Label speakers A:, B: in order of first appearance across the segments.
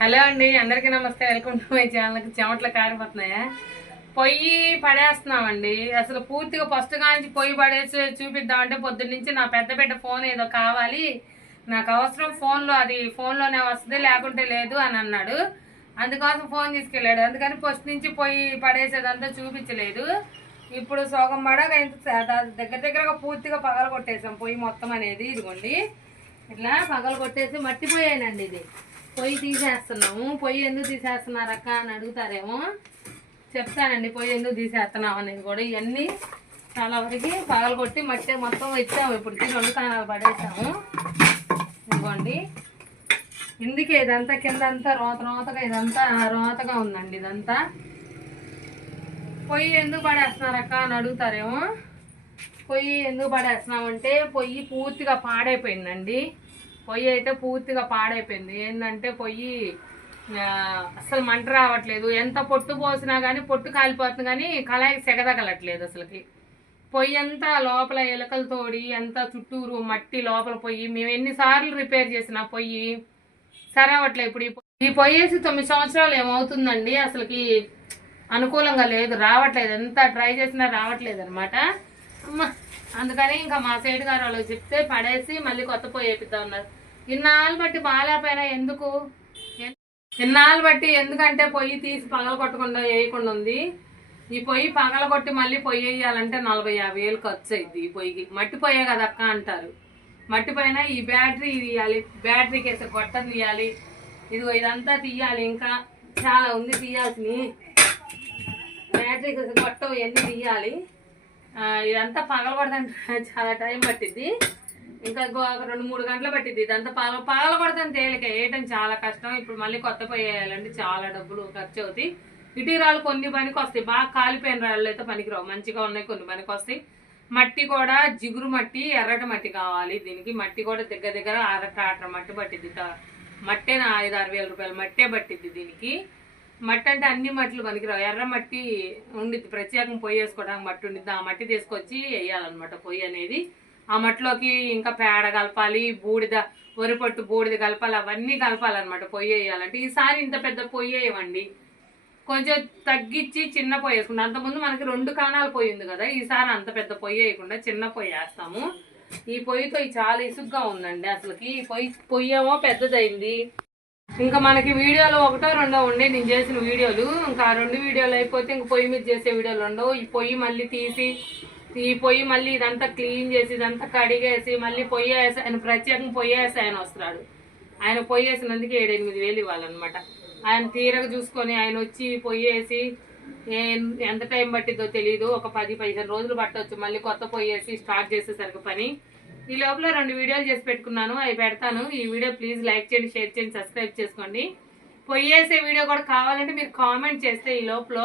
A: Hello అండి అందరికీ నమస్తే. వెల్కమ్ టు మై ఛానల్కి చెమట్లు కారిపోతున్నాయా? పొయ్యి పడేస్తున్నామండి. అసలు పూర్తిగా ఫస్ట్ కాంచి పొయ్యి పడేసి చూపిద్దామంటే పొద్దున్న నుంచి నా పెద్ద బిడ్డ ఫోన్ ఏదో కావాలి. నాకు అవసరం ఫోన్లో అది ఫోన్లోనే వస్తుంది లేకుంటే లేదు అని అన్నాడు. అందుకోసం ఫోన్ తీసుకెళ్ళాడు. అందుకని ఫస్ట్ నుంచి పొయ్యి పడేసేదంతా చూపించలేదు. ఇప్పుడు సోగం పడక ఇంత దగ్గర దగ్గరగా పూర్తిగా పగల కొట్టేసాం పొయ్యి మొత్తం అనేది. ఇదిగోండి. ఇట్లా పగల కొట్టేసి మట్టిపోయానండి ఇది. పొయ్యి తీసేస్తున్నాము పొయ్యి ఎందుకు తీసేస్తున్నారక్క అని అడుగుతారేమో. చెప్తానండి పొయ్యి ఎందుకు తీసేస్తున్నాం అనేది కూడా. ఇవన్నీ చాలా వరకు పగలగొట్టి మట్టి మొత్తం ఇచ్చాము. ఇప్పుడు రెండు కానాలు పడేసాము. ఇదిగోండి. ఇందుకే ఇదంతా కింద అంతా రోత రోతగా ఇదంతా రోతగా ఉందండి ఇదంతా. పొయ్యి ఎందుకు పడేస్తున్నారక్క అని అడుగుతారేమో. పొయ్యి ఎందుకు పడేస్తున్నామంటే పొయ్యి పూర్తిగా పాడైపోయిందండి. పొయ్యి అయితే పూర్తిగా పాడైపోయింది. ఏంటంటే పొయ్యి అసలు మంట రావట్లేదు. ఎంత పొట్టు పోసినా కానీ పొట్టు కాలిపోతుంది కానీ కళాయికి సెగదగలట్లేదు అసలుకి. పొయ్యి అంతా లోపల ఎలకలు తోడి అంతా చుట్టూరు మట్టి లోపల పొయ్యి. మేము ఎన్నిసార్లు రిపేర్ చేసిన పొయ్యి సరే ఇప్పుడు ఈ పొయ్యి- ఈ పొయ్యి వేసి తొమ్మిది సంవత్సరాలు ఏమవుతుందండి? అసలుకి అనుకూలంగా లేదు. రావట్లేదు. ఎంత ట్రై చేసినా రావట్లేదు అనమాట అందుకని ఇంకా మా సైడ్ గారు వాళ్ళు చెప్తే పడేసి మళ్ళీ కొత్త పొయ్యి వేపిద్దాం ఉన్నారు ఇన్నాళ్ళు బట్టి బాగాలేకపోయినా ఎందుకు? ఇన్నాళ్ళు బట్టి ఎందుకంటే పొయ్యి తీసి పగల కొట్టకుండా వేయకుండా ఉంది. ఈ పొయ్యి పగల కొట్టి మళ్ళీ పొయ్యి వేయాలంటే నలభై యాభై వేలు ఖర్చు అయింది ఈ పొయ్యికి. మట్టి పొయ్యే కదా అక్క అంటారు. మట్టి పైన ఈ బ్యాటరీ తీయాలి బ్యాటరీకి వేసే గొట్టం తీయాలి. ఇదిగో ఇదంతా తీయాలి ఇంకా. చాలా ఉంది తీయాల్సినవి. బ్యాటరీకి వేసే గొట్టం ఇవన్నీ తీయాలి. ఇదంతా పగలబడదంటే చాలా టైం పట్టిద్ది. ఇంకా ఒక రెండు మూడు గంటలు పట్టిద్ది ఇదంతా పగల పగలబడతాను తేలిక. వేయటం చాలా కష్టం. ఇప్పుడు మళ్ళీ కొత్త పొయ్యి వేయాలంటే చాలా డబ్బులు ఖర్చు అవుతాయి. ఇటీరాలు కొన్ని పనికి వస్తాయి. బాగా కాలిపోయిన రాళ్ళు అయితే పనికిరావు. మంచిగా ఉన్నాయి కొన్ని పనికి వస్తాయి. మట్టి కూడా జిగురు మట్టి ఎర్రటి మట్టి కావాలి. దీనికి మట్టి కూడా దగ్గర దగ్గర అర ట్రాక్టర్ మట్టి పట్టిద్ది. మట్టే ఐదు ఆరు వేల రూపాయల మట్టే పట్టిద్ది దీనికి. మట్టి అంటే అన్ని మట్టిలు పనికిరావు. ఎర్ర మట్టి ఉండిద్ది ప్రత్యేకం పొయ్యి వేసుకోవడానికి మట్టి ఉండిద్ది. ఆ మట్టి తీసుకొచ్చి వేయాలన్నమాట పొయ్యి అనేది. ఆ మట్టిలోకి ఇంకా పేడ కలపాలి బూడిద వరిపట్టు బూడిద కలపాలి అవన్నీ కలపాలన్నమాట పొయ్యి వేయాలంటే. ఈసారి ఇంత పెద్ద పొయ్యి వేయమండి. కొంచెం తగ్గించి చిన్న పొయ్యి వేసుకుంటాం. అంతకుముందు మనకి రెండు కాణాలు పొయ్యి ఉంది కదా ఈసారి అంత పెద్ద పొయ్యి వేయకుండా చిన్న పొయ్యి వేస్తాము. ఈ పొయ్యితో చాలా ఇసుగ్గా ఉందండి అసలుకి. ఈ పొయ్యి పొయ్యి ఏమో పెద్దదైంది. ఇంకా మనకి వీడియోలు ఒకటో రెండో ఉండే నేను చేసిన వీడియోలు. ఇంకా రెండు వీడియోలు అయిపోతే ఇంక పొయ్యి మీద చేసే వీడియోలు ఉండవు. ఈ పొయ్యి మళ్ళీ తీసి ఈ పొయ్యి మళ్ళీ ఇదంతా క్లీన్ చేసి ఇదంతా కడిగేసి మళ్ళీ పొయ్యి వేసి ఆయన ప్రత్యేకంగా పొయ్యి వేసి ఆయన వస్తున్నాడు. ఆయన పొయ్యి వేసినందుకు ఏడెనిమిది వేలు ఇవ్వాలన్నమాట. ఆయన తీరగా చూసుకొని ఆయన వచ్చి పొయ్యి వేసి ఎంత టైం పట్టిద్దో తెలియదు ఒక పది పదిహేను రోజులు పట్టవచ్చు మళ్ళీ కొత్త పొయ్యి వేసి స్టార్ట్ చేసేసరికి పని. ఈ లోపల రెండు వీడియోలు చేసి పెట్టుకున్నాను. అవి పెడతాను. ఈ వీడియో ప్లీజ్ లైక్ చేయండి షేర్ చేయండి సబ్స్క్రైబ్ చేసుకోండి. పొయ్యి వేసే వీడియో కూడా కావాలంటే మీరు కామెంట్ చేస్తే ఈ లోపల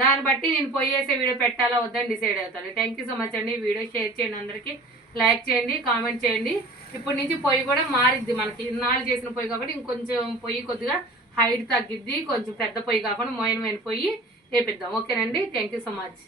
A: దాన్ని బట్టి నేను పొయ్యి వేసే వీడియో పెట్టాలా వద్దని డిసైడ్ అవుతాను. థ్యాంక్ యూ సో మచ్ అండి. వీడియో షేర్ చేయండి అందరికీ. లైక్ చేయండి కామెంట్ చేయండి. ఇప్పటి నుంచి పొయ్యి కూడా మారిద్ది మనకి. ఇన్నాళ్ళు చేసిన పొయ్యి కాబట్టి ఇంకొంచెం పొయ్యి కొద్దిగా హైట్ తగ్గిద్ది. కొంచెం పెద్ద పొయ్యి కాకుండా మోయనమైన పొయ్యి వేపిద్దాం. ఓకేనండి? Thank you so much